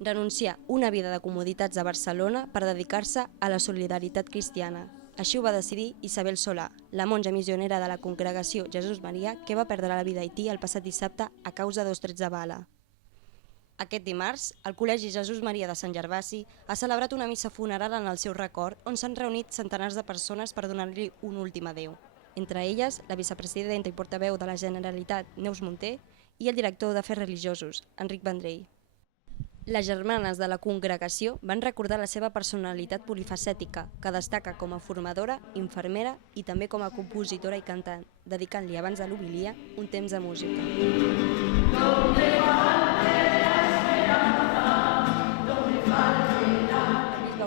renunciar una vida de comoditats a Barcelona per dedicar-se a la solidaritat cristiana. Així ho va decidir Isabel Solà, la monja missionera de la congregació Jesús Maria que va perdre la vida a Haití el passat dissabte a causa dos trets de bala. Aquest dimarts, el Col·legi Jesús Maria de Sant Gervasi ha celebrat una missa funeral en el seu record on s'han reunit centenars de persones per donar-li un últim adéu. Entre elles, la vicepresidenta i portaveu de la Generalitat, Neus Munté, i el director d'Afers Religiosos, Enric Vendrell. Les germanes de la congregació van recordar la seva personalitat polifacètica, que destaca com a formadora, infermera i també com a compositora i cantant, dedicant-li abans de l'homilia un temps de música. El bisbe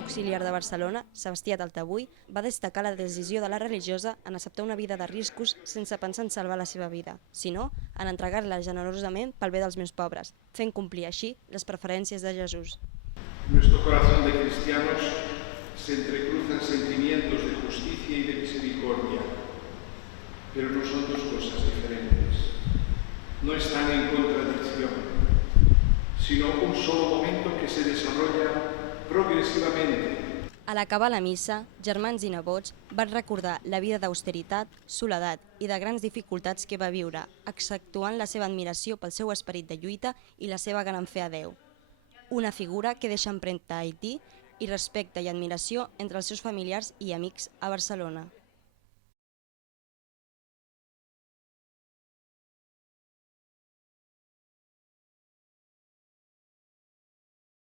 auxiliar de Barcelona, Sebastià Taltabull, va destacar la decisió de la religiosa en acceptar una vida de riscos sense pensar en salvar la seva vida, sinó en entregar-la generosament pel bé dels més pobres, fent complir així les preferències de Jesús. Nuestro corazón de cristianos se entrecruzan sentimientos de justicia y de misericordia, pero no son dos cosas diferentes. No están en contradicción, sino un solo momento que se desarrolla progressivament. A l'acabar la missa, germans i nebots van recordar la vida d'austeritat, soledat i de grans dificultats que va viure, accentuant la seva admiració pel seu esperit de lluita i la seva gran fe a Déu. Una figura que deixa empremta a Haití i respecte i admiració entre els seus familiars i amics a Barcelona.